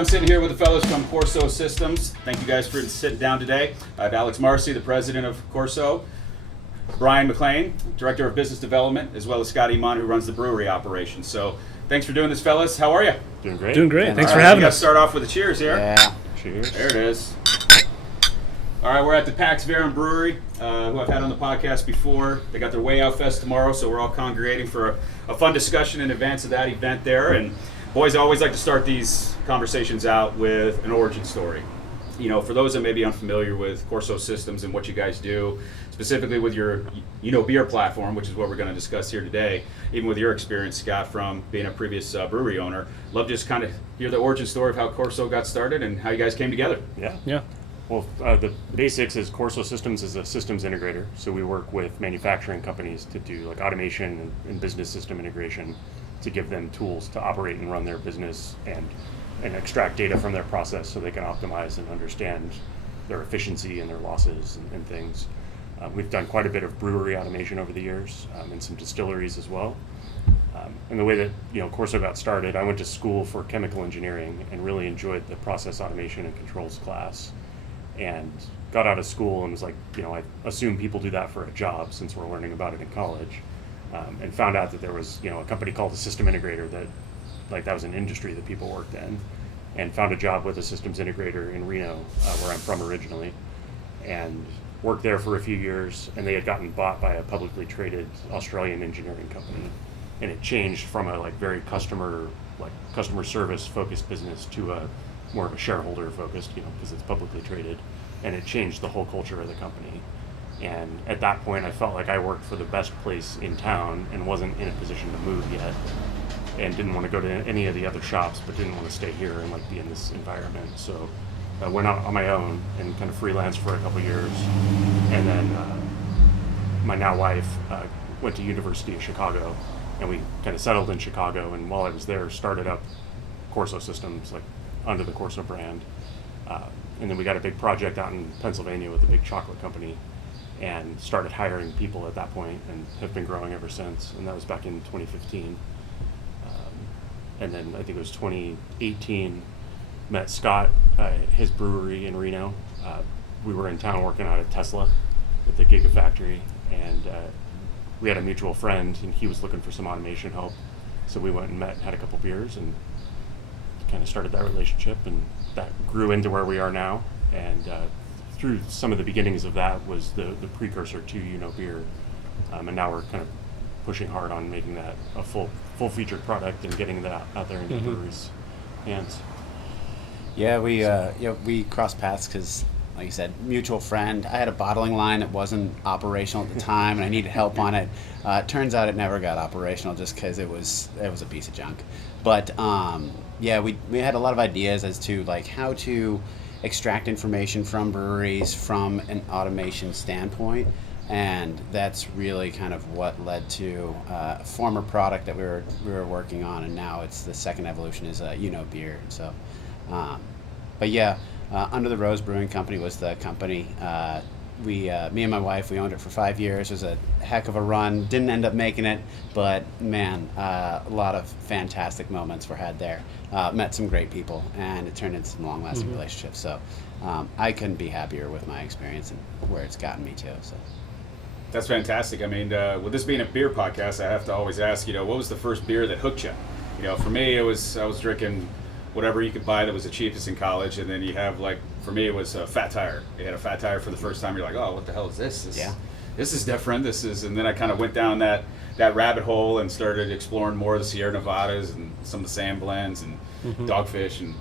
I'm sitting here with the fellows from Corso Systems. Thank you guys for sitting down today. I have Alex Marcy, the president of Corso, Brian McLean, director of business development, as well as Scott Iman, who runs the brewery operation. So thanks for doing this, fellas. How are you? Doing great. Doing great. Thanks for All right, having you us. guys start off with a cheers here. Yeah. Cheers. There it is. All right, we're at the Pax Verum Brewery, who I've had on the podcast before. They got their Way Out Fest tomorrow, so we're all congregating for a fun discussion in advance of that event there. And boys, I always like to start these conversations out with an origin story. You know, for those that may be unfamiliar with Corso Systems and what you guys do, specifically with your, beer platform, which is what we're going to discuss here today, even with your experience, Scott, from being a previous brewery owner, love to just kind of hear the origin story of how Corso got started and how you guys came together. Yeah. Well, the basics is Corso Systems is a systems integrator. So we work with manufacturing companies to do like automation and business system integration to give them tools to operate and run their business and extract data from their process so they can optimize and understand their efficiency and their losses and things. We've done quite a bit of brewery automation over the years and some distilleries as well. And the way that Corso got started, I went to school for chemical engineering and really enjoyed the process automation and controls class. And got out of school and was like, I assume people do that for a job since we're learning about it in college. And found out that there was, a company called a system integrator that was an industry that people worked in, and found a job with a systems integrator in Reno, where I'm from originally, and worked there for a few years. And they had gotten bought by a publicly traded Australian engineering company, and it changed from a very customer service focused business to a more of a shareholder focused, because it's publicly traded, and it changed the whole culture of the company. And at that point, I felt like I worked for the best place in town and wasn't in a position to move yet, and didn't want to go to any of the other shops, but didn't want to stay here and be in this environment. So I went out on my own and kind of freelanced for a couple years, and then my now wife went to University of Chicago, and we kind of settled in Chicago. And while I was there, started up Corso Systems, under the Corso brand. And then we got a big project out in Pennsylvania with a big chocolate company, and started hiring people at that point and have been growing ever since. And that was back in 2015. And then I think it was 2018, met Scott at his brewery in Reno. We were in town working out at Tesla at the Gigafactory, and we had a mutual friend, and he was looking for some automation help. So we went and met and had a couple beers and kind of started that relationship, and that grew into where we are now. And through some of the beginnings of that was the precursor to beer, and now we're kind of pushing hard on making that a full featured product and getting that out there into breweries' hands. Yeah, we crossed paths because, like you said, mutual friend. I had a bottling line that wasn't operational at the time, and I needed help on it. It turns out it never got operational just because it was a piece of junk. But we had a lot of ideas as to how to extract information from breweries from an automation standpoint, and that's really kind of what led to a former product that we were working on, and now it's the second evolution is beer. So, Under the Rose Brewing Company was the company. Me and my wife, we owned it for 5 years. It was a heck of a run. Didn't end up making it, but man, a lot of fantastic moments were had there. Met some great people, and it turned into some long-lasting relationships. So I couldn't be happier with my experience and where it's gotten me to. So That's fantastic. I mean, with this being a beer podcast, I have to always ask, what was the first beer that hooked you? For me, I was drinking whatever you could buy that was the cheapest in college, and then you have for me it was a Fat Tire. You had a Fat Tire for the first time. You're like, oh, what the hell is this? This is different. And then I kind of went down that rabbit hole and started exploring more of the Sierra Nevadas and some of the sand blends and Dogfish. And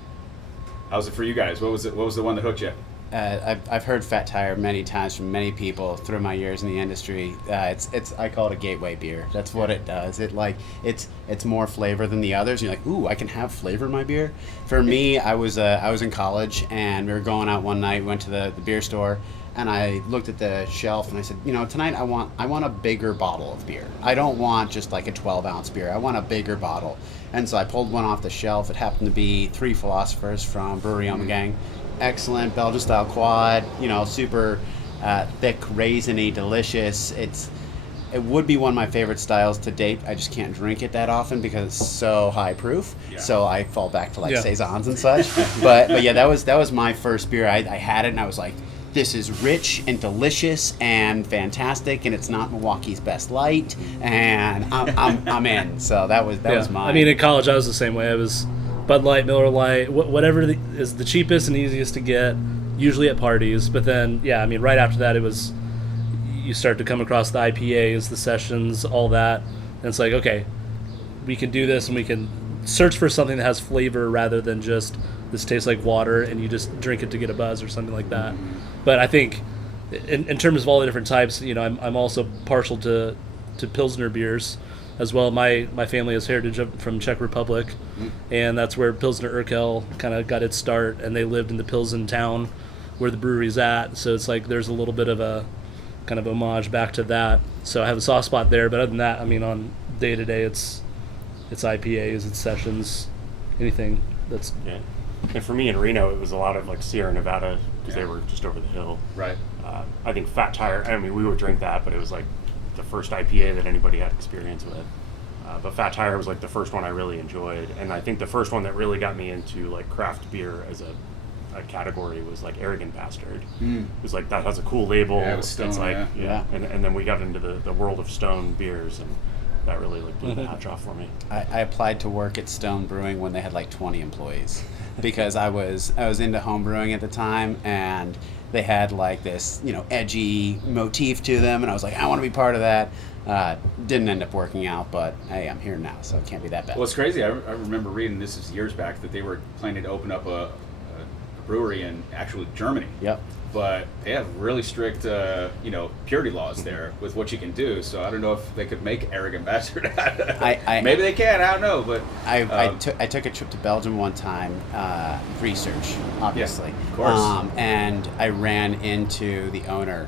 how's it for you guys? What was the one that hooked you? I've heard Fat Tire many times from many people through my years in the industry. It's I call it a gateway beer. That's what it does. It's more flavor than the others. You're like, ooh, I can have flavor in my beer. For me, I was in college, and we were going out one night. Went to the beer store, and I looked at the shelf and I said, tonight I want a bigger bottle of beer. I don't want just a 12-ounce beer. I want a bigger bottle. And so I pulled one off the shelf. It happened to be Three Philosophers from Brewery Omegang. Excellent Belgian style quad, super thick, raisiny, delicious. it would be one of my favorite styles to date. I just can't drink it that often because it's so high proof. Yeah. So I fall back to like Yeah. saisons and such. but yeah, that was my first beer. I had it and I was like, this is rich and delicious and fantastic, and it's not Milwaukee's Best Light, and I'm in. So that was mine. I mean, in college, I was the same way. I was Bud Light, Miller Lite, whatever is the cheapest and easiest to get, usually at parties. But then, yeah, I mean, right after that, you start to come across the IPAs, the sessions, all that, and it's like, okay, we can do this, and we can search for something that has flavor rather than just this tastes like water, and you just drink it to get a buzz or something like that. But I think, in terms of all the different types, I'm also partial to Pilsner beers as well. My family has heritage from Czech Republic, and that's where Pilsner Urquell kind of got its start, and they lived in the Pilsen town where the brewery's at. So it's like there's a little bit of a kind of homage back to that. So I have a soft spot there. But other than that, I mean, on day to day, it's IPAs, it's sessions, anything that's Yeah. And for me in Reno, it was a lot of like Sierra Nevada because they were just over the hill. Right. I think Fat Tire, I mean, we would drink that, but it was like the first IPA that anybody had experience with. But Fat Tire was like the first one I really enjoyed. And I think the first one that really got me into like craft beer as a category was like Arrogant Bastard. It was like, that has a cool label. Yeah, it was Stone, it's like, yeah. And then we got into the world of Stone beers, and that really like blew the hatch off for me. I applied to work at Stone Brewing when they had like 20 employees because I was into home brewing at the time, and they had like this edgy motif to them, and I was like, I want to be part of that. Didn't end up working out, but hey, I'm here now, so it can't be that bad. Well, it's crazy. I remember reading, this is years back, that they were planning to open up a brewery in actually Germany. Yep. But they have really strict, purity laws there with what you can do. So I don't know if they could make Arrogant Bastard. Maybe they can. I don't know. But I took a trip to Belgium one time, research, obviously. Yeah, of course. And I ran into the owner,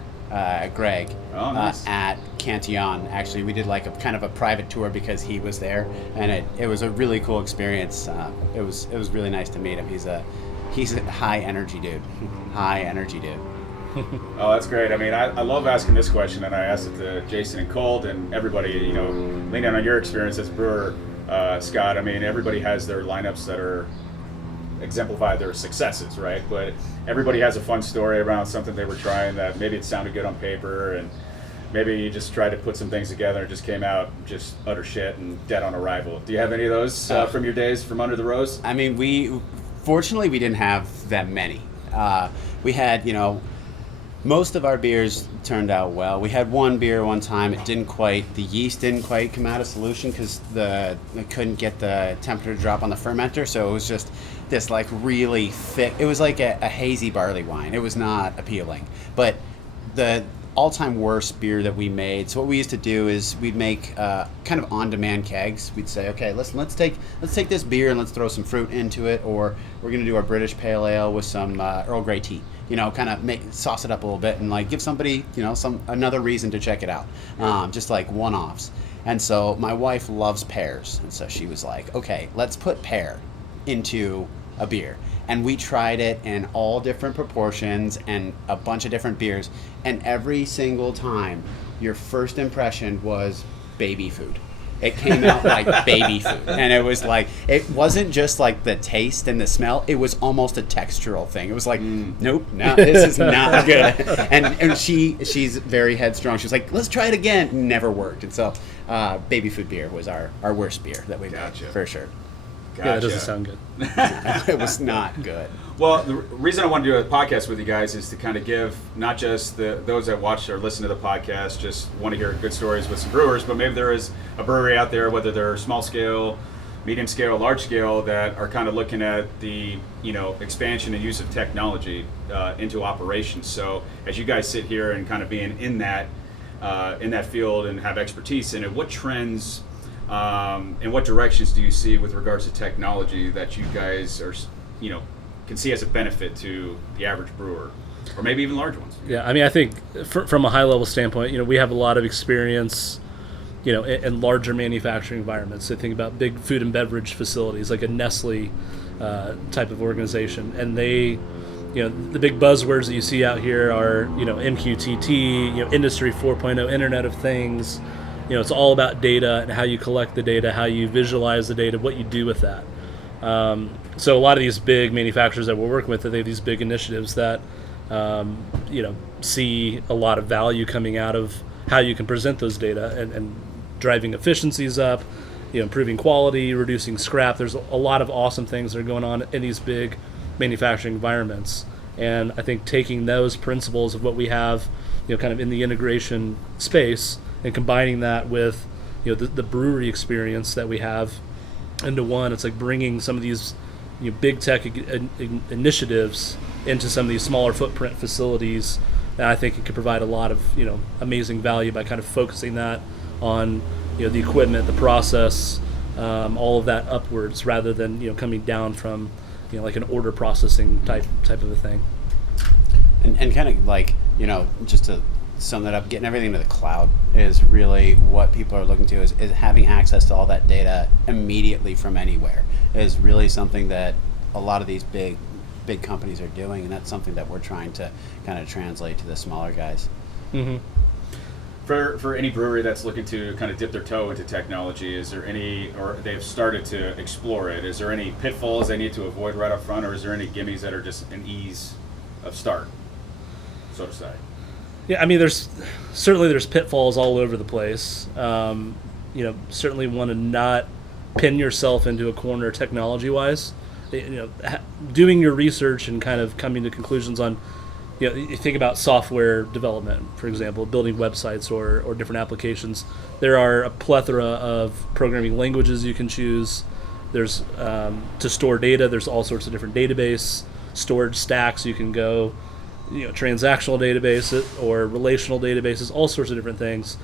Greg, nice. at Cantillon. Actually, we did like a kind of a private tour because he was there, and it was a really cool experience. It was really nice to meet him. He's a high energy dude. High energy dude. Oh, that's great. I mean, I love asking this question, and I asked it to Jason and Colt and everybody, leaning on your experience as a brewer, Scott. I mean, everybody has their lineups that are exemplify their successes, right? But everybody has a fun story around something they were trying that maybe it sounded good on paper, and maybe you just tried to put some things together and just came out just utter shit and dead on arrival. Do you have any of those from your days from under the rose? I mean, fortunately, we didn't have that many. We had, most of our beers turned out well. We had one beer one time. The yeast didn't quite come out of solution because it couldn't get the temperature to drop on the fermenter. So it was just this like really thick. It was like a hazy barley wine. It was not appealing. But the all-time worst beer that we made. So what we used to do is we'd make kind of on-demand kegs. We'd say, okay, let's take this beer and let's throw some fruit into it, or we're gonna do our British Pale Ale with some Earl Grey tea. Kind of sauce it up a little bit and like give somebody another reason to check it out. Just like one-offs. And so my wife loves pears, and so she was like, okay, let's put pear into a beer. And we tried it in all different proportions and a bunch of different beers. And every single time, your first impression was baby food. It came out like baby food. And it was like, it wasn't just like the taste and the smell. It was almost a textural thing. It was like, nope, no, this is not good. And she's very headstrong. She was like, let's try it again. Never worked. And so baby food beer was our worst beer that we made, for sure. Gotcha. Yeah, that doesn't sound good. It was not good. Well, the reason I want to do a podcast with you guys is to kind of give not just those that watch or listen to the podcast just want to hear good stories with some brewers, but maybe there is a brewery out there, whether they're small scale, medium scale, large scale, that are kind of looking at the expansion and use of technology into operations. So as you guys sit here and kind of being in that field and have expertise in it, what trends and what directions do you see with regards to technology that you guys are, can see as a benefit to the average brewer, or maybe even large ones? Yeah, I mean, I think from a high level standpoint, we have a lot of experience, in larger manufacturing environments. So think about big food and beverage facilities like a Nestle type of organization, and they, the big buzzwords that you see out here are, MQTT, Industry 4.0, Internet of Things. It's all about data and how you collect the data, how you visualize the data, what you do with that. So a lot of these big manufacturers that we're working with, they have these big initiatives that, see a lot of value coming out of how you can present those data and driving efficiencies up, improving quality, reducing scrap. There's a lot of awesome things that are going on in these big manufacturing environments. And I think taking those principles of what we have, kind of in the integration space and combining that with, the brewery experience that we have into one, it's like bringing some of these big tech initiatives into some of these smaller footprint facilities. And I think it could provide a lot of, amazing value by kind of focusing that on, the equipment, the process, all of that upwards rather than, coming down from, like an order processing type of a thing. And kind of like, just to sum that up, getting everything to the cloud is really what people are looking to, is having access to all that data immediately from anywhere is really something that a lot of these big companies are doing, and that's something that we're trying to kind of translate to the smaller guys. Mm-hmm. For any brewery that's looking to kind of dip their toe into technology, is there any, or they've started to explore it, is there any pitfalls they need to avoid right up front, or is there any gimmies that are just an ease of start, so to say? Yeah, I mean, there's pitfalls all over the place. Certainly want to not pin yourself into a corner technology-wise. Doing your research and kind of coming to conclusions on, you think about software development, for example, building websites or different applications. There are a plethora of programming languages you can choose. There's to store data. There's all sorts of different database storage stacks you can go. Transactional databases or relational databases, all sorts of different things.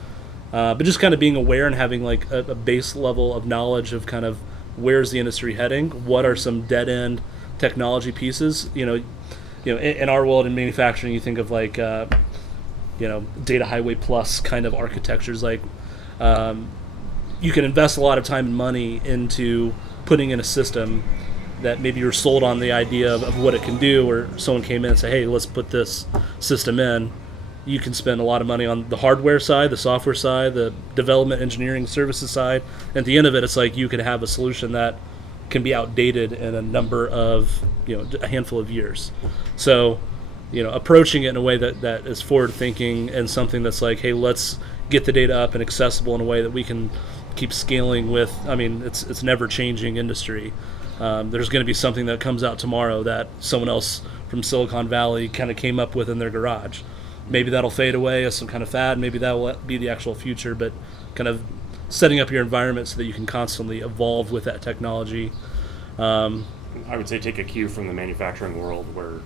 But just kind of being aware and having like a base level of knowledge of kind of where's the industry heading, what are some dead end technology pieces. In our world in manufacturing, you think of like data highway plus kind of architectures. Like you can invest a lot of time and money into putting in a system that maybe you're sold on the idea of what it can do, or someone came in and said, hey, let's put this system in. You can spend a lot of money on the hardware side, the software side, the development, engineering, services side. And at the end of it, it's like you could have a solution that can be outdated in a number of, a handful of years. So, approaching it in a way that is forward thinking and something that's like, hey, let's get the data up and accessible in a way that we can keep scaling with. I mean, it's never changing industry. There's going to be something that comes out tomorrow that someone else from Silicon Valley kind of came up with in their garage. Maybe that'll fade away as some kind of fad. Maybe that will be the actual future, but kind of setting up your environment so that you can constantly evolve with that technology. I would say take a cue from the manufacturing world where,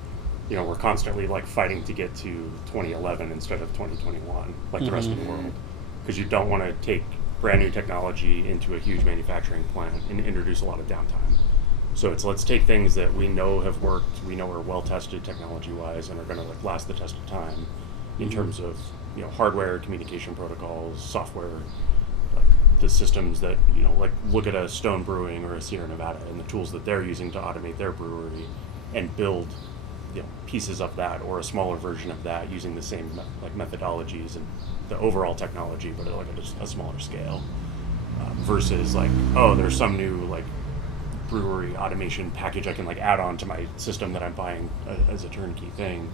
we're constantly like fighting to get to 2011 instead of 2021, like the rest of the world, because you don't want to take brand new technology into a huge manufacturing plant and introduce a lot of downtime. So let's take things that we know have worked, we know are well tested technology-wise, and are going to like last the test of time in terms of hardware, communication protocols, software, like the systems that like look at a Stone Brewing or a Sierra Nevada and the tools that they're using to automate their brewery and build pieces of that or a smaller version of that using the same like methodologies and the overall technology, but at like a smaller scale. Versus like, oh, there's some new like brewery automation package I can like add on to my system that I'm buying as a turnkey thing,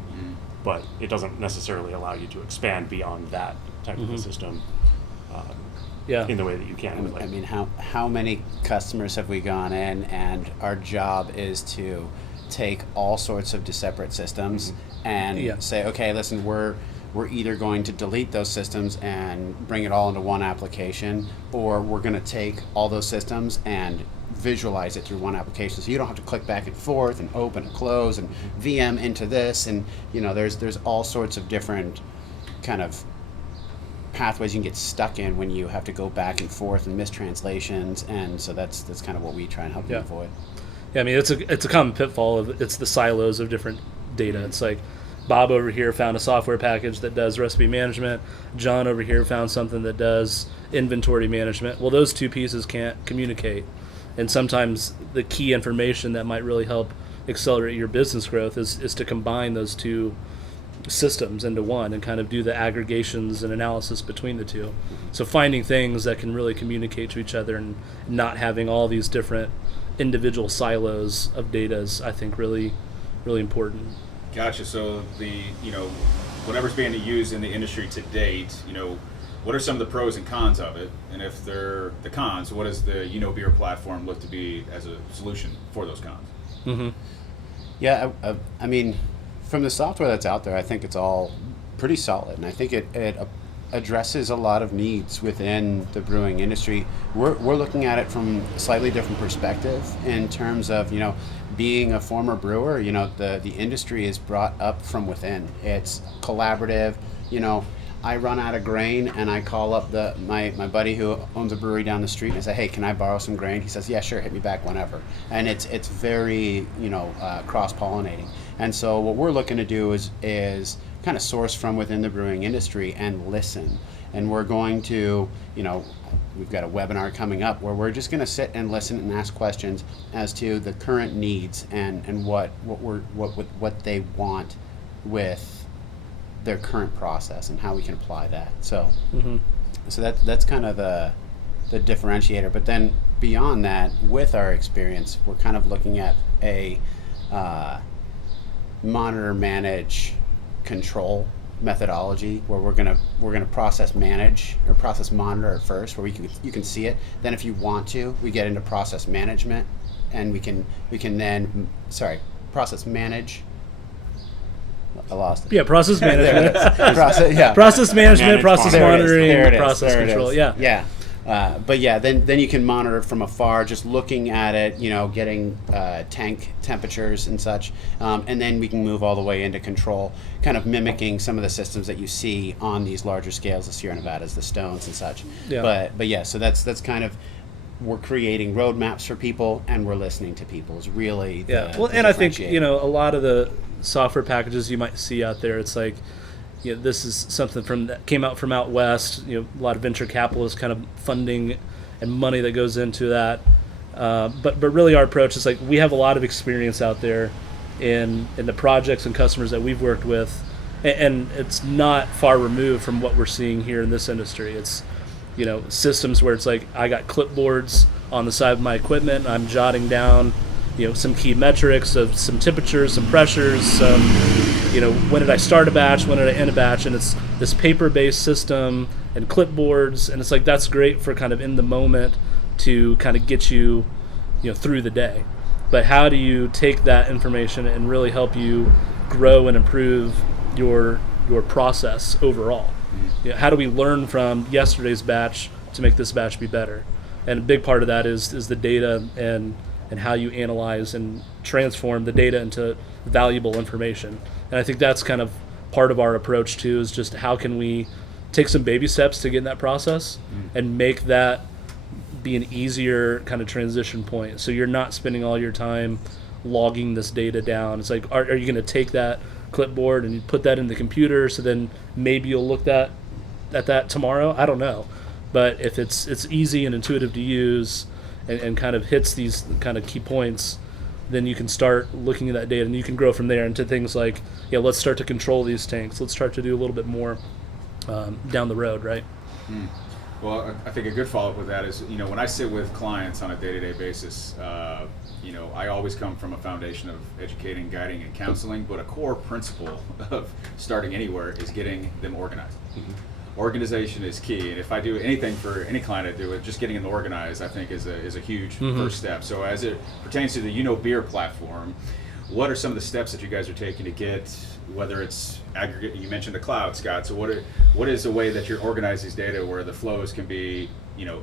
but it doesn't necessarily allow you to expand beyond that type of a system in the way that you can. With, like, I mean, how many customers have we gone in and our job is to take all sorts of separate systems and say, okay, listen, we're either going to delete those systems and bring it all into one application, or we're going to take all those systems and visualize it through one application, so you don't have to click back and forth and open and close and VM into this, and there's all sorts of different kind of pathways you can get stuck in when you have to go back and forth and mistranslations, and so that's kind of what we try and help you avoid. Yeah, I mean, it's a common pitfall of it's the silos of different data. It's like Bob over here found a software package that does recipe management. John over here found something that does inventory management. Well, those two pieces can't communicate. And sometimes the key information that might really help accelerate your business growth is to combine those two systems into one and kind of do the aggregations and analysis between the two. So finding things that can really communicate to each other and not having all these different individual silos of data is, I think, really, really important. Gotcha. So whatever's being used in the industry to date, what are some of the pros and cons of it? And if they're the cons, what does the Beer platform look to be as a solution for those cons? Mm-hmm. Yeah, I mean, from the software that's out there, I think it's all pretty solid, and I think it addresses a lot of needs within the brewing industry. We're looking at it from a slightly different perspective in terms of, being a former brewer, the industry is brought up from within. It's collaborative. I run out of grain and I call up my buddy who owns a brewery down the street and I say, hey, can I borrow some grain? He says, yeah, sure, hit me back whenever. And it's very, cross-pollinating. And so what we're looking to do is kind of source from within the brewing industry and listen. And we're going to, we've got a webinar coming up where we're just going to sit and listen and ask questions as to the current needs and what they want with their current process and how we can apply that. So, so that's kind of the differentiator. But then beyond that, with our experience, we're kind of looking at a monitor, manage, control methodology where we're gonna process manage or process monitor at first, where you can see it. Then if you want to, we get into process management, and we can then process manage. I lost it. Yeah, process management. Process management, process monitoring, There it is. process There it control. is. Yeah. But yeah, then you can monitor it from afar, just looking at it, getting tank temperatures and such, and then we can move all the way into control, kind of mimicking some of the systems that you see on these larger scales, the Sierra Nevadas, the Stones and such. Yeah. But yeah, so that's kind of, we're creating roadmaps for people and we're listening to people is really the and I think differentiator. a lot of the software packages you might see out there, it's like, this is something that came out from out west. A lot of venture capitalists kind of funding and money that goes into that. But really, our approach is like, we have a lot of experience out there in the projects and customers that we've worked with, and it's not far removed from what we're seeing here in this industry. It's systems where it's like, I got clipboards on the side of my equipment, and I'm jotting down some key metrics of some temperatures, some pressures, some, when did I start a batch, when did I end a batch, and it's this paper-based system and clipboards, and it's like, that's great for kind of in the moment to kind of get you, through the day. But how do you take that information and really help you grow and improve your process overall? How do we learn from yesterday's batch to make this batch be better? And a big part of that is the data and how you analyze and transform the data into valuable information. And I think that's kind of part of our approach too, is just how can we take some baby steps to get in that process and make that be an easier kind of transition point. So you're not spending all your time logging this data down. It's like, are you going to take that clipboard and you put that in the computer, so then maybe you'll look at that tomorrow? I don't know. But if it's easy and intuitive to use and kind of hits these kind of key points, then you can start looking at that data and you can grow from there into things like, let's start to control these tanks. Let's start to do a little bit more down the road, right? Well, I think a good follow-up with that is, when I sit with clients on a day-to-day basis, I always come from a foundation of educating, guiding, and counseling, but a core principle of starting anywhere is getting them organized. Organization is key, and if I do anything for any client I do with, just getting them organized, I think is a huge first step. So as it pertains to the Beer platform, what are some of the steps that you guys are taking to get, whether it's aggregate, you mentioned the cloud, Scott, so what is the way that you're organizing these data where the flows can be,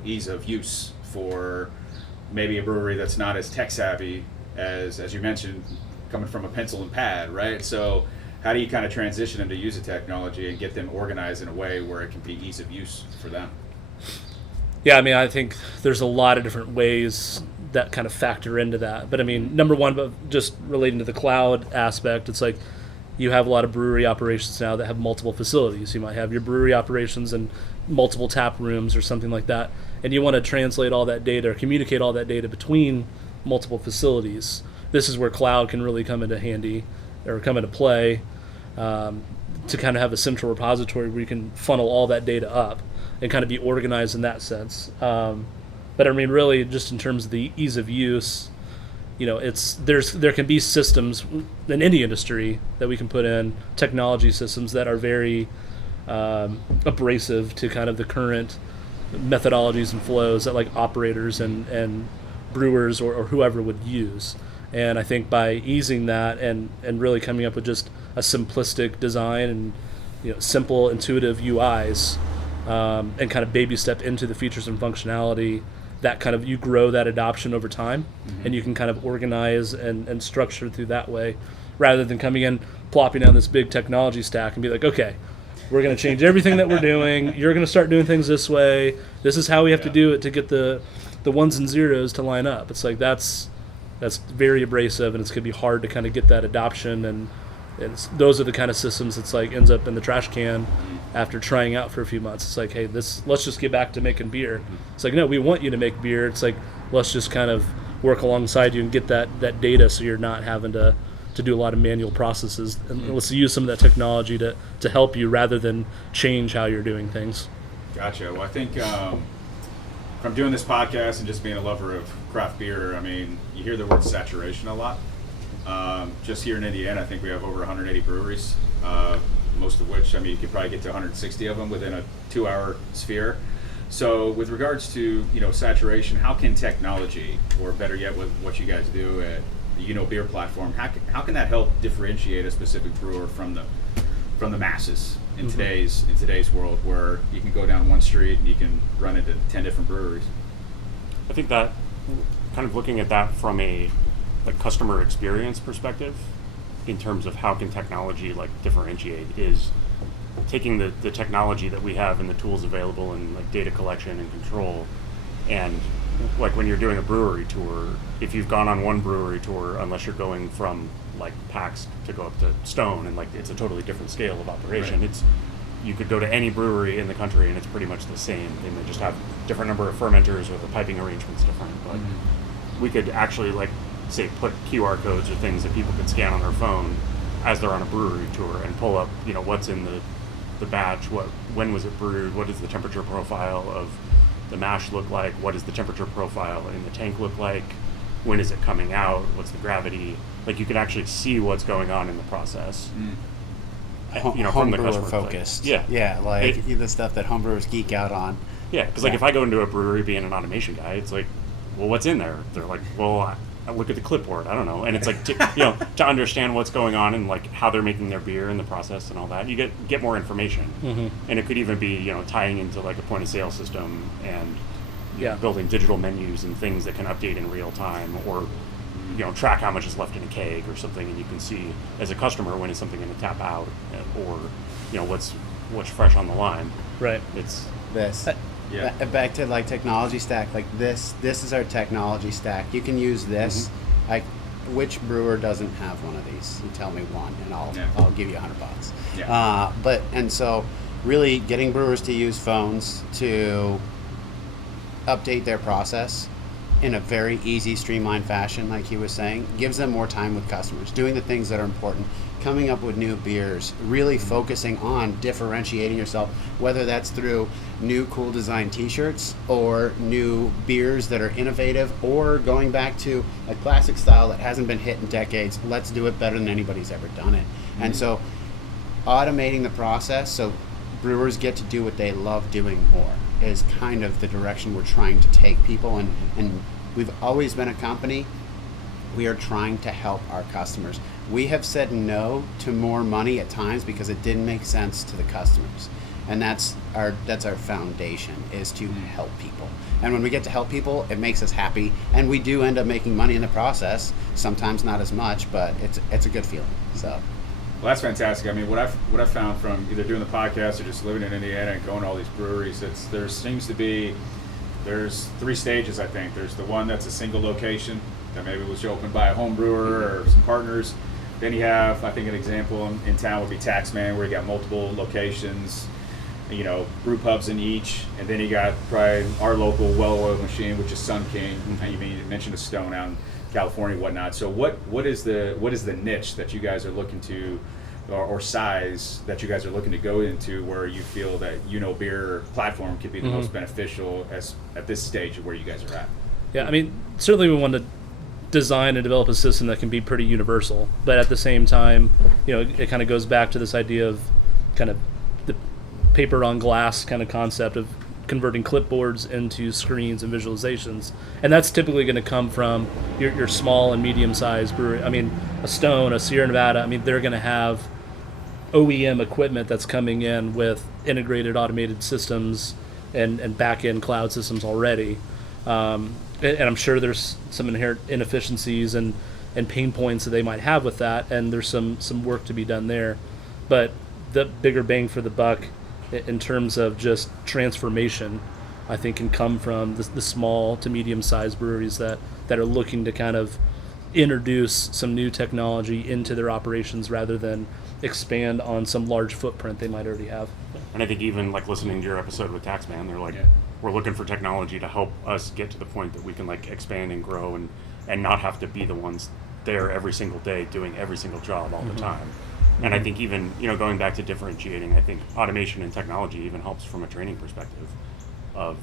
ease of use for maybe a brewery that's not as tech savvy as you mentioned, coming from a pencil and pad, right? So how do you kind of transition them to use the technology and get them organized in a way where it can be ease of use for them? Yeah, I think there's a lot of different ways that kind of factor into that. But number one, but just relating to the cloud aspect, it's like you have a lot of brewery operations now that have multiple facilities. You might have your brewery operations and multiple tap rooms or something like that. And you want to translate all that data or communicate all that data between multiple facilities. this is where cloud can really come into handy or come into play, to kind of have a central repository where you can funnel all that data up and kind of be organized in that sense. But I mean, really, just in terms of the ease of use, there can be systems in any industry that we can put in, technology systems that are very abrasive to kind of the current methodologies and flows that like operators and brewers or whoever would use. And I think by easing that and really coming up with just a simplistic design and simple, intuitive UIs, and kind of baby step into the features and functionality, that kind of you grow that adoption over time, and you can kind of organize and structure through that way, rather than coming in, plopping down this big technology stack and be like, okay, we're going to change everything that we're doing. You're going to start doing things this way. This is how we have to do it to get the ones and zeros to line up. It's like that's very abrasive, and it's going to be hard to kind of get that adoption. And those are the kind of systems that's like ends up in the trash can after trying out for a few months. It's like, hey, let's just get back to making beer. It's like, no, we want you to make beer. It's like, let's just kind of work alongside you and get that data so you're not having to do a lot of manual processes, and let's use some of that technology to help you rather than change how you're doing things. Gotcha. Well, I think from doing this podcast and just being a lover of craft beer, I mean, you hear the word saturation a lot. Just here in Indiana, I think we have over 180 breweries, most of which, I mean, you could probably get to 160 of them within a 2-hour sphere. So with regards to, saturation, how can technology, or better yet, with what you guys do at the Beer platform, how can that help differentiate a specific brewer from the masses in today's world, where you can go down one street and you can run into 10 different breweries? I think that kind of looking at that from a customer experience perspective, in terms of how can technology differentiate, is taking the technology that we have and the tools available in data collection and control, and when you're doing a brewery tour, if you've gone on one brewery tour, unless you're going from PAX to go up to Stone, and it's a totally different scale of operation. Right. You could go to any brewery in the country and it's pretty much the same. They may just have different number of fermenters or the piping arrangement's different, but we could actually say put QR codes or things that people could scan on their phone as they're on a brewery tour and pull up what's in the batch, when was it brewed, what is the temperature profile of the mash look like, what does the temperature profile in the tank look like, when is it coming out, what's the gravity, you could actually see what's going on in the process. From the Homebrewer customer focused. The stuff that homebrewers geek out on. Yeah, because if I go into a brewery being an automation guy, it's like, well, what's in there? They're like, well, I look at the clipboard, I don't know. And it's to understand what's going on and how they're making their beer and the process and all that, you get more information. And it could even be tying into a point of sale system and building digital menus and things that can update in real time, or track how much is left in a keg or something, and you can see as a customer when is something going to tap out, or what's fresh on the line. Right. It's this. Back to technology stack. This is our technology stack. You can use this. Which brewer doesn't have one of these? You tell me one, and I'll give you $100. Yeah. And so really getting brewers to use phones to update their process in a very easy, streamlined fashion, like he was saying, gives them more time with customers, doing the things that are important, coming up with new beers, really focusing on differentiating yourself, whether that's through new cool design t-shirts or new beers that are innovative, or going back to a classic style that hasn't been hit in decades. Let's do it better than anybody's ever done it. And so automating the process so brewers get to do what they love doing more is kind of the direction we're trying to take people. And we've always been a company, we are trying to help our customers. We have said no to more money at times because it didn't make sense to the customers. And that's our foundation, is to help people. And when we get to help people, it makes us happy, and we do end up making money in the process. Sometimes not as much, but it's a good feeling. So, well, that's fantastic. I mean, what I've found from either doing the podcast or just living in Indiana and going to all these breweries, there's 3 stages. I think there's the one that's a single location that maybe was opened by a home brewer or some partners. Then you have, I think, an example in town would be Taxman, where you got multiple locations, brew pubs in each, and then you got probably our local well-oiled machine, which is Sun King. And you mentioned a Stone out in California, whatnot. So what is the niche that you guys are looking to, or size that you guys are looking to go into, where you feel that beer platform could be the most beneficial at this stage of where you guys are at? Yeah, I mean, certainly we want to design and develop a system that can be pretty universal, but at the same time, it kind of goes back to this idea of kind of the paper on glass kind of concept of converting clipboards into screens and visualizations, and that's typically going to come from your small and medium-sized brewery. I mean, a Stone, a Sierra Nevada, I mean, they're going to have OEM equipment that's coming in with integrated automated systems and back-end cloud systems already. And I'm sure there's some inherent inefficiencies and pain points that they might have with that, and there's some work to be done there. But the bigger bang for the buck in terms of just transformation, I think, can come from the small to medium-sized breweries that are looking to kind of introduce some new technology into their operations rather than expand on some large footprint they might already have. And I think even like listening to your episode with Taxman, they're like, we're looking for technology to help us get to the point that we can like expand and grow and not have to be the ones there every single day doing every single job all the time. And I think even, going back to differentiating, I think automation and technology even helps from a training perspective of,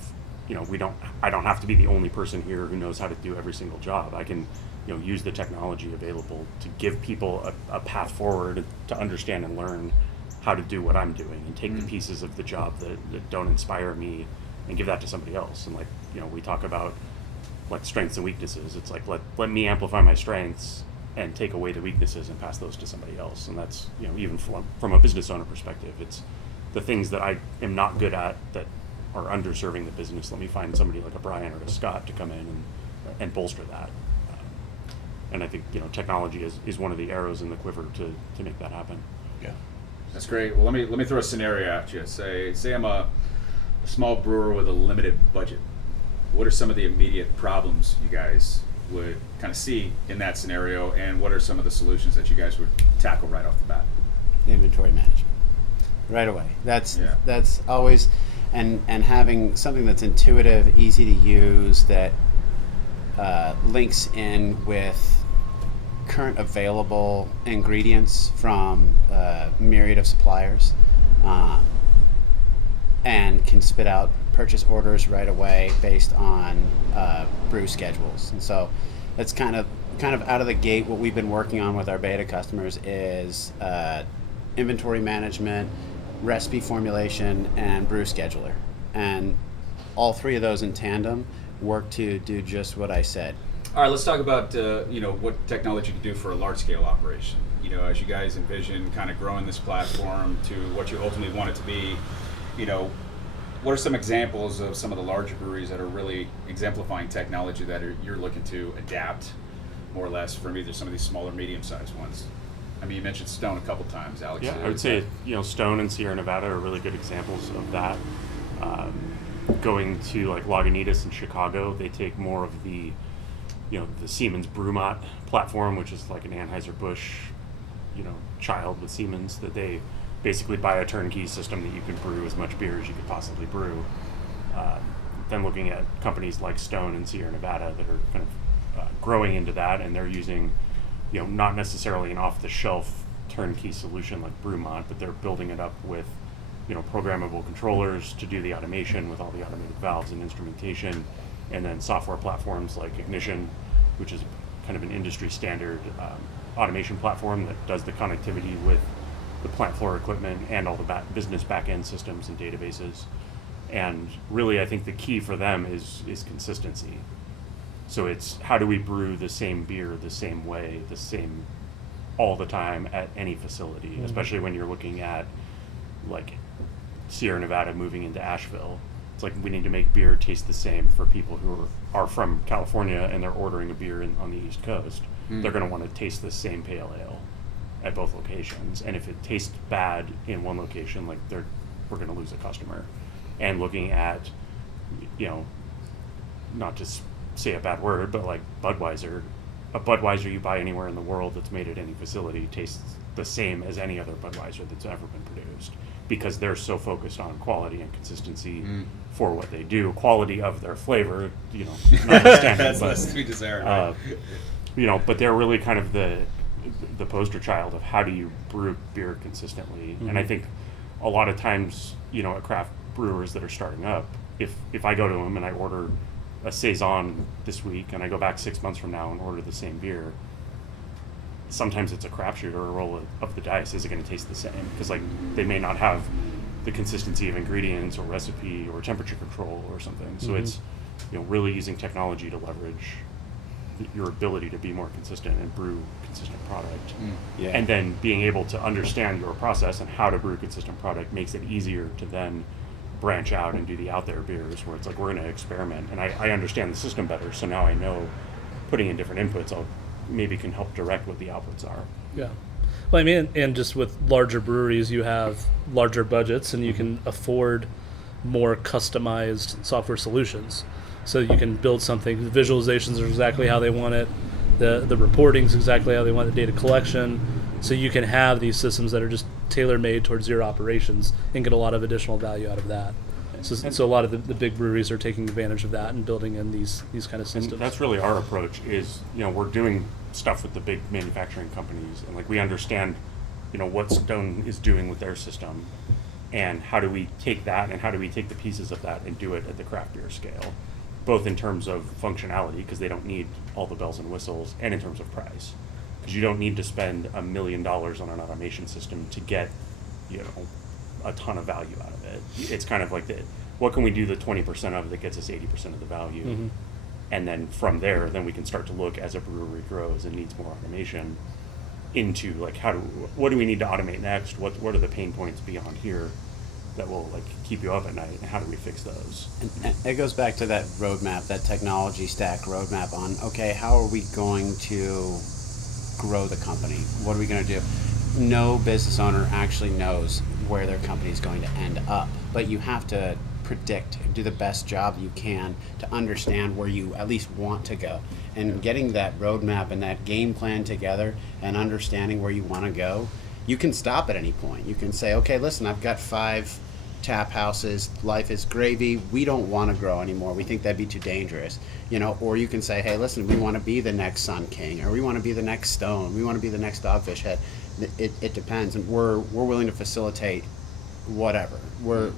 I don't have to be the only person here who knows how to do every single job. I can, use the technology available to give people a path forward to understand and learn how to do what I'm doing, and take the pieces of the job that don't inspire me and give that to somebody else. And we talk about like strengths and weaknesses. It's like, let me amplify my strengths and take away the weaknesses and pass those to somebody else. And that's, even from a business owner perspective, it's the things that I am not good at that are underserving the business. Let me find somebody like a Brian or a Scott to come in and bolster that. And I think, technology is one of the arrows in the quiver to make that happen. Yeah, that's great. Well, let me throw a scenario at you. Say I'm a small brewer with a limited budget. What are some of the immediate problems you guys would kind of see in that scenario, and what are some of the solutions that you guys would tackle right off the bat? Inventory management, right away. That's always, and having something that's intuitive, easy to use, that links in with current available ingredients from a myriad of suppliers, and can spit out purchase orders right away based on brew schedules. And so that's kind of out of the gate. What we've been working on with our beta customers is inventory management, recipe formulation, and brew scheduler. And all three of those in tandem work to do just what I said. All right, let's talk about what technology can do for a large-scale operation. As you guys envision kind of growing this platform to what you ultimately want it to be, what are some examples of some of the larger breweries that are really exemplifying technology that you're looking to adapt, more or less, from either some of these smaller, medium-sized ones? I mean, you mentioned Stone a couple times, Alex. Yeah, I would say Stone and Sierra Nevada are really good examples of that. Going to like Lagunitas in Chicago, they take more of the Siemens Brewmont platform, which is like an Anheuser-Busch, child with Siemens, that they basically buy a turnkey system that you can brew as much beer as you could possibly brew. Then looking at companies like Stone and Sierra Nevada that are kind of growing into that, and they're using, not necessarily an off-the-shelf turnkey solution like Brewmont, but they're building it up with, programmable controllers to do the automation with all the automated valves and instrumentation, and then software platforms like Ignition, which is kind of an industry standard automation platform that does the connectivity with the plant floor equipment and all the business back-end systems and databases. And really, I think the key for them is consistency. So it's how do we brew the same beer the same way, the same all the time at any facility, especially when you're looking at like Sierra Nevada moving into Asheville. It's like we need to make beer taste the same for people who are from California and they're ordering a beer on the East Coast. They're going to want to taste the same pale ale at both locations. And if it tastes bad in one location, like we're going to lose a customer. And looking at, not to say a bad word, but like Budweiser, a Budweiser you buy anywhere in the world that's made at any facility tastes the same as any other Budweiser that's ever been produced, because they're so focused on quality and consistency for what they do, quality of their flavor, notwithstanding. That's less to be desired. Right? but they're really kind of the poster child of how do you brew beer consistently. And I think a lot of times, at craft brewers that are starting up, if I go to them and I order a Saison this week and I go back 6 months from now and order the same beer, sometimes it's a crapshoot or a roll of the dice. Is it going to taste the same? Because they may not have the consistency of ingredients or recipe or temperature control or something. So it's really using technology to leverage your ability to be more consistent and brew consistent product. Yeah. And then being able to understand your process and how to brew consistent product makes it easier to then branch out and do the out there beers where it's we're going to experiment and I understand the system better, so now I know putting in different inputs maybe can help direct what the outputs are. Yeah. Well, I mean, and just with larger breweries, you have larger budgets and you can afford more customized software solutions. So you can build something, the visualizations are exactly how they want it, the reporting's exactly how they want the data collection. So you can have these systems that are just tailor-made towards your operations and get a lot of additional value out of that. So a lot of the big breweries are taking advantage of that and building in these kind of systems. And that's really our approach is, we're doing stuff with the big manufacturing companies and we understand, what Stone is doing with their system and how do we take that and how do we take the pieces of that and do it at the craft beer scale, both in terms of functionality because they don't need all the bells and whistles and in terms of price. Because you don't need to spend $1 million on an automation system to get, a ton of value out of it. It's kind of what can we do the 20% of that gets us 80% of the value? And then from there, then we can start to look as a brewery grows and needs more automation into what do we need to automate next? What are the pain points beyond here that will keep you up at night, and how do we fix those? And it goes back to that roadmap, that technology stack roadmap on, okay, how are we going to grow the company? What are we going to do? No business owner actually knows where their company is going to end up, but you have to predict, do the best job you can to understand where you at least want to go. And getting that roadmap and that game plan together and understanding where you want to go, you can stop at any point. You can say, okay, listen, I've got 5 tap houses, life is gravy, we don't want to grow anymore, we think that'd be too dangerous, or you can say, hey, listen, we want to be the next Sun King, or we want to be the next Stone, we want to be the next Dogfish Head. It depends, and we're willing to facilitate whatever. We're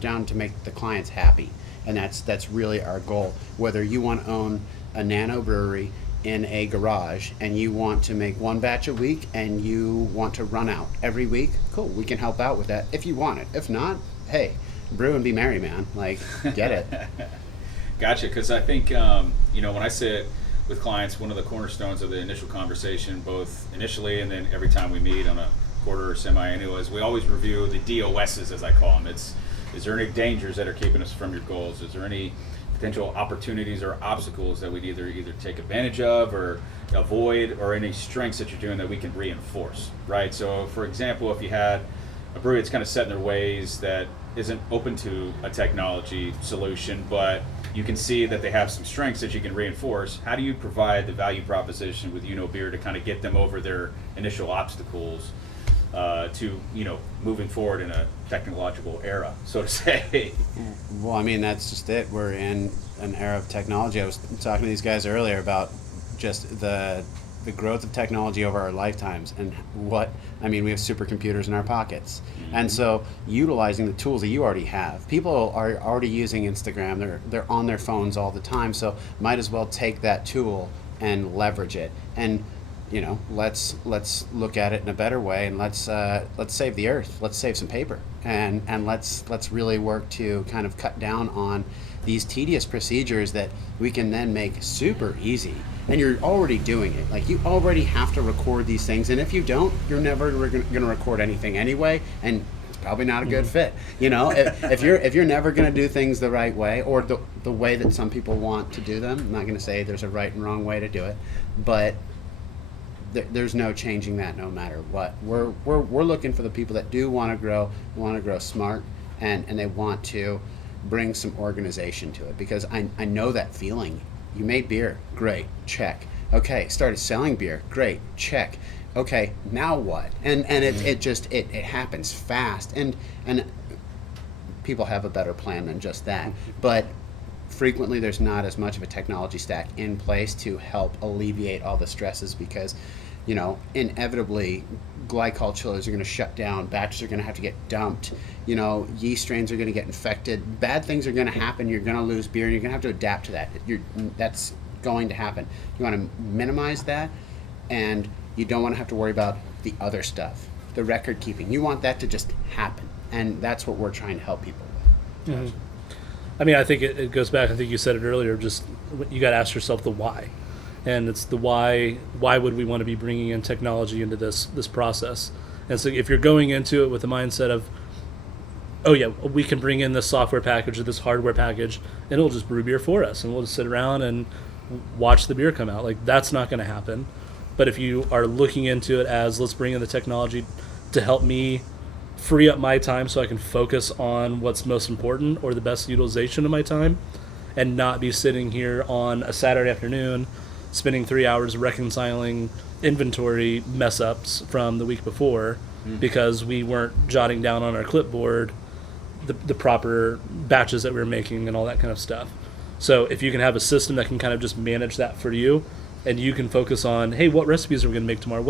down to make the clients happy, and that's really our goal. Whether you want to own a nano brewery in a garage and you want to make 1 batch a week and you want to run out every week, cool, we can help out with that if you want it. If not, hey, brew and be merry, man. Get it. Gotcha, because I think when I sit with clients, one of the cornerstones of the initial conversation, both initially and then every time we meet on a quarter or semi-annual, is we always review the DOSs, as I call them. Is there any dangers that are keeping us from your goals? Is there any potential opportunities or obstacles that we'd either take advantage of or avoid, or any strengths that you're doing that we can reinforce, right? So, for example, if you had a brewery that's kind of set in their ways that isn't open to a technology solution, but you can see that they have some strengths that you can reinforce, how do you provide the value proposition with Beer to kind of get them over their initial obstacles to moving forward in a technological era, so to say? Well, I mean, that's just it. We're in an era of technology. I was talking to these guys earlier about just the growth of technology over our lifetimes, and we have supercomputers in our pockets. And so utilizing the tools that you already have, people are already using Instagram, they're on their phones all the time, so might as well take that tool and leverage it. And let's look at it in a better way, and let's save the earth. Let's save some paper, and let's really work to kind of cut down on these tedious procedures that we can then make super easy. And you're already doing it. You already have to record these things, and if you don't, you're never going to record anything anyway, and it's probably not a good fit. If you're never going to do things the right way, or the way that some people want to do them, I'm not going to say there's a right and wrong way to do it, but there's no changing that no matter what. We're looking for the people that do want to grow smart, and they want to bring some organization to it, because I know that feeling. You made beer, great, check. Okay, started selling beer, great, check. Okay, now what? And it happens fast, and people have a better plan than just that. But frequently there's not as much of a technology stack in place to help alleviate all the stresses because, inevitably glycol chillers are going to shut down, batches are going to have to get dumped, yeast strains are going to get infected, bad things are going to happen, you're going to lose beer, and you're going to have to adapt to that. That's going to happen. You want to minimize that, and you don't want to have to worry about the other stuff, the record keeping. You want that to just happen, and that's what we're trying to help people with. Mhm. I mean, I think it goes back, I think you said it earlier, just you got to ask yourself the why. And it's the why would we want to be bringing in technology into this process? And so if you're going into it with the mindset of, oh yeah, we can bring in this software package or this hardware package and it'll just brew beer for us and we'll just sit around and watch the beer come out. Like, that's not going to happen. But if you are looking into it as, let's bring in the technology to help me free up my time so I can focus on what's most important or the best utilization of my time, and not be sitting here on a Saturday afternoon spending 3 hours reconciling inventory mess ups from the week before because we weren't jotting down on our clipboard the proper batches that we were making and all that kind of stuff. So if you can have a system that can kind of just manage that for you, and you can focus on, hey, what recipes are we going to make tomorrow?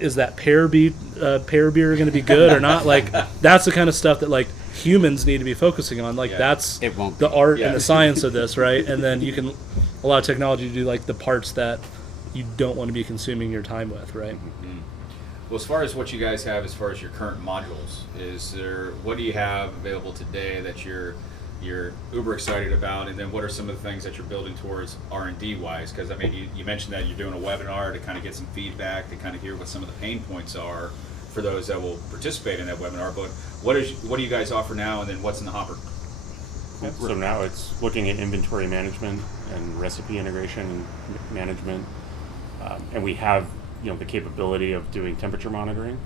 Is that pear beer going to be good or not? Like, that's the kind of stuff that like humans need to be focusing on. Like, that's It won't the be. art Yeah. and the science of this, right? And then you can allow technology to do like the parts that you don't want to be consuming your time with, right? Well, as far as what you guys have, as far as your current modules, what do you have available today that you're uber excited about, and then what are some of the things that you're building towards R&D wise? Because I mean, you mentioned that you're doing a webinar to kind of get some feedback, to kind of hear what some of the pain points are for those that will participate in that webinar. But what do you guys offer now, and then what's in the hopper? So now it's looking at inventory management and recipe integration and management, and we have the capability of doing temperature monitoring.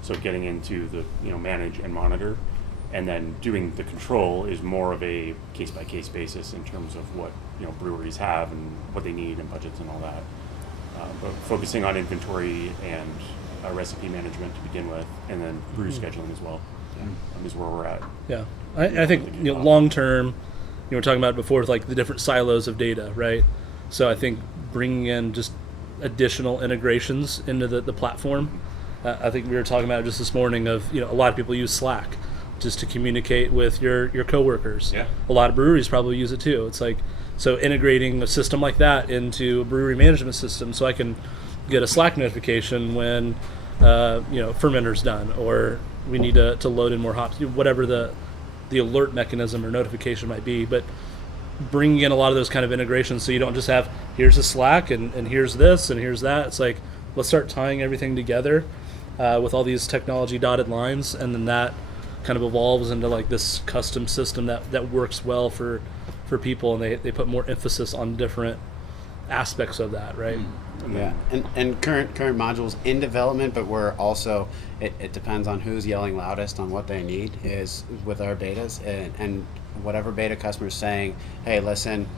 So getting into the manage and monitor, and then doing the control is more of a case by case basis in terms of what breweries have and what they need and budgets and all that. But focusing on inventory and recipe management to begin with, and then brew scheduling as well is where we're at. Yeah, I think long term, you were talking about it before with like the different silos of data, right? So I think bringing in just additional integrations into the platform. I think we were talking about it just this morning of a lot of people use Slack just to communicate with your coworkers. Yeah. A lot of breweries probably use it too. It's like, so integrating a system like that into a brewery management system, so I can get a Slack notification when fermenter's done, or we need to load in more hops, whatever the alert mechanism or notification might be. But bringing in a lot of those kind of integrations, so you don't just have, here's a Slack and here's this and here's that. It's like, let's start tying everything together with all these technology dotted lines, and then that kind of evolves into like this custom system that works well for people, and they put more emphasis on different aspects of that, right? Yeah, and current modules in development, but we're also, it depends on who's yelling loudest on what they need is with our betas, and whatever beta customer's saying, hey, listen,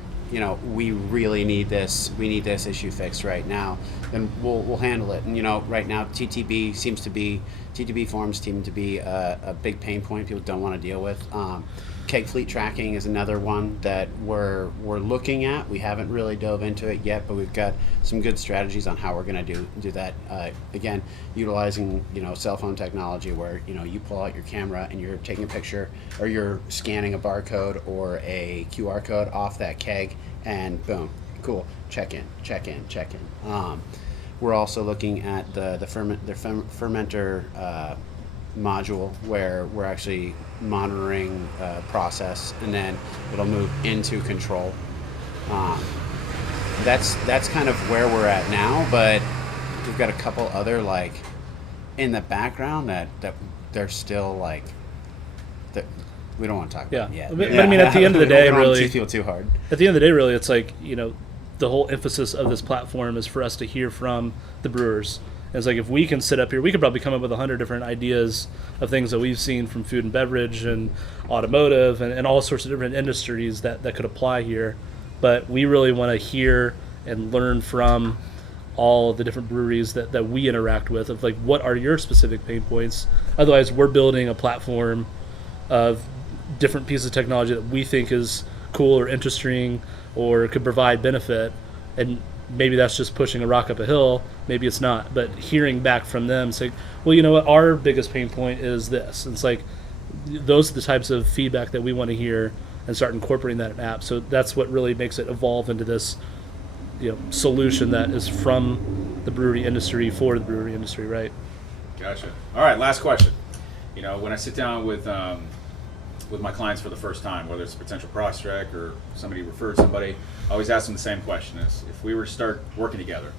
we really need this, we need this issue fixed right now, then we'll handle it. And right now TTB forms seem to be a big pain point people don't want to deal with. Keg fleet tracking is another one that we're looking at. We haven't really dove into it yet, but we've got some good strategies on how we're going to do that. Again, utilizing cell phone technology, where you pull out your camera and you're taking a picture, or you're scanning a barcode or a QR code off that keg, and boom, cool, check in. We're also looking at the fermenter module, where we're actually monitoring process, and then it'll move into control. That's kind of where we're at now, but we've got a couple other in the background that they're still that we don't want to talk about yet. But I mean, at the end of the day, we don't want really, to feel too hard. At the end of the day, really, it's like the whole emphasis of this platform is for us to hear from the brewers. It's like, if we can sit up here, we could probably come up with 100 different ideas of things that we've seen from food and beverage and automotive and all sorts of different industries that could apply here. But we really want to hear and learn from all of the different breweries that we interact with, of like, what are your specific pain points? Otherwise, we're building a platform of different pieces of technology that we think is cool or interesting or could provide benefit, and maybe that's just pushing a rock up a hill, maybe it's not, but hearing back from them saying, well, you know what, our biggest pain point is this. And it's like, those are the types of feedback that we want to hear and start incorporating that in apps. So that's what really makes it evolve into this, solution that is from the brewery industry for the brewery industry, right? Gotcha. All right, last question. When I sit down with my clients for the first time, whether it's a potential prospect or somebody referred somebody, I always ask them the same question: is if we were to start working together,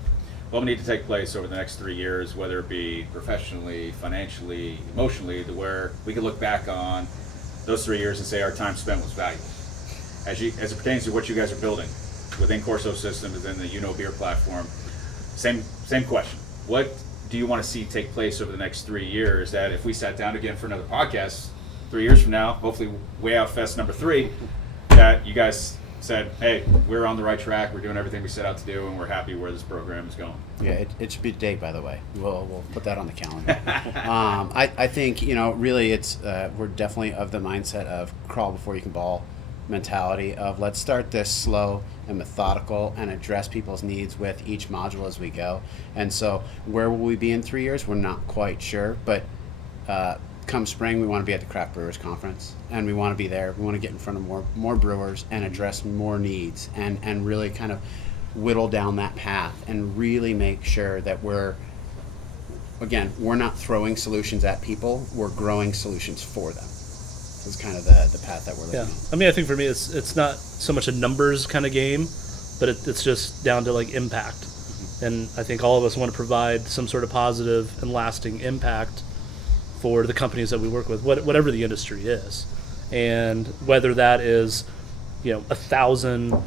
what would need to take place over the next 3 years, whether it be professionally, financially, emotionally, to where we could look back on those 3 years and say our time spent was valuable? As it pertains to what you guys are building within Corso Systems, within the Beer platform, same question. What do you want to see take place over the next 3 years, that if we sat down again for another podcast 3 years from now, hopefully Way Out Fest number 3, that you guys said, hey, we're on the right track, we're doing everything we set out to do, and we're happy where this program is going? Yeah, it should be the date, by the way. We'll put that on the calendar. I think, really it's, we're definitely of the mindset of crawl before you can ball mentality of let's start this slow and methodical and address people's needs with each module as we go. And so where will we be in 3 years? We're not quite sure, but come spring, we want to be at the Craft Brewers Conference, and we want to be there. We want to get in front of more brewers and address more needs and really kind of whittle down that path and really make sure that we're not throwing solutions at people, we're growing solutions for them. Is kind of the path that we're looking at. I mean, I think for me, it's not so much a numbers kind of game, but it's just down to like impact. And I think all of us want to provide some sort of positive and lasting impact for the companies that we work with, whatever the industry is. And whether that is, 1,000,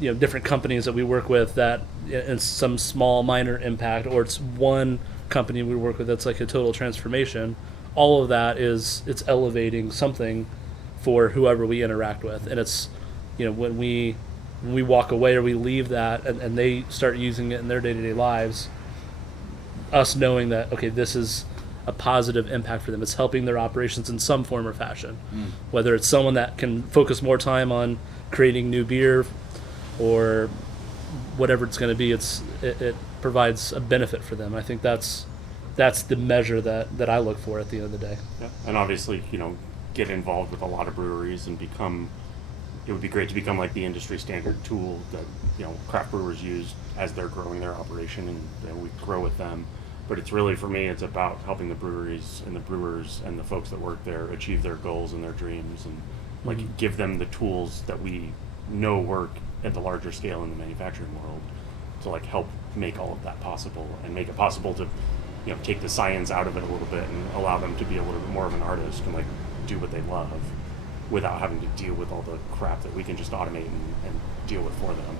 different companies that we work with that in some small minor impact, or it's one company we work with that's like a total transformation. All of that it's elevating something for whoever we interact with. And it's, when we walk away or we leave that and they start using it in their day-to-day lives, us knowing that, okay, this is a positive impact for them. It's helping their operations in some form or fashion. Whether it's someone that can focus more time on creating new beer or whatever it's going to be, it provides a benefit for them. I think that's the measure that I look for at the end of the day. Yeah. And obviously, get involved with a lot of breweries and it would be great to become like the industry standard tool that, craft brewers use as they're growing their operation, and we grow with them. But it's really, for me, it's about helping the breweries and the brewers and the folks that work there achieve their goals and their dreams, and give them the tools that we know work at the larger scale in the manufacturing world to help make all of that possible, and make it possible to take the science out of it a little bit and allow them to be a little bit more of an artist and do what they love without having to deal with all the crap that we can just automate and deal with for them,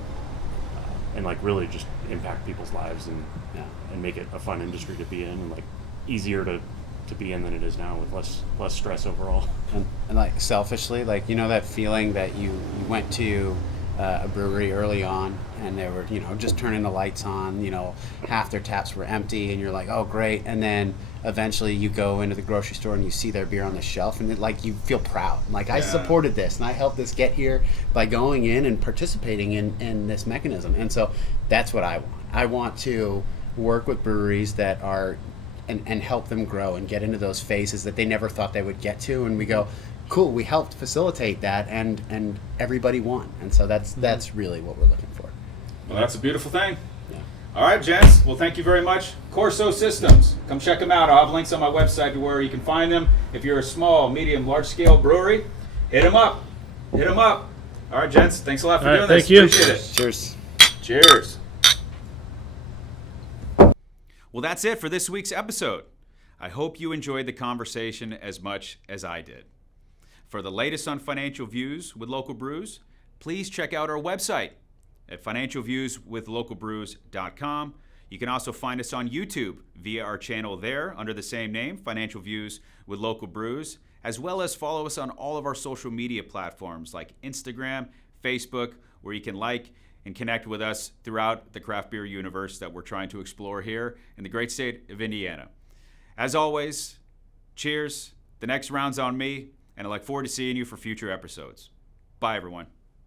and really just impact people's lives and make it a fun industry to be in, and easier to be in than it is now, with less stress overall. And selfishly, that feeling that you went to a brewery early on and they were just turning the lights on, half their taps were empty, and you're like, oh great, and then eventually you go into the grocery store and you see their beer on the shelf, and you feel proud, I supported this and I helped this get here by going in and participating in this mechanism. And so that's what I want to work with breweries that are and help them grow and get into those phases that they never thought they would get to, and we go, cool, we helped facilitate that, and everybody won. And so that's really what we're looking for. Well, that's a beautiful thing. Yeah. All right, gents. Well, thank you very much. Corso Systems. Come check them out. I'll have links on my website to where you can find them. If you're a small, medium, large-scale brewery, hit them up. Hit them up. All right, gents. Thanks a lot for doing this. Thank you. Appreciate it. Cheers. Cheers. Well, that's it for this week's episode. I hope you enjoyed the conversation as much as I did. For the latest on financial views with local brews, please check out our website at financialviewswithlocalbrews.com. You can also find us on YouTube via our channel there under the same name, Financial Views with Local Brews, as well as follow us on all of our social media platforms like Instagram, Facebook, where you can like and connect with us throughout the craft beer universe that we're trying to explore here in the great state of Indiana. As always, cheers. The next round's on me, and I look forward to seeing you for future episodes. Bye, everyone.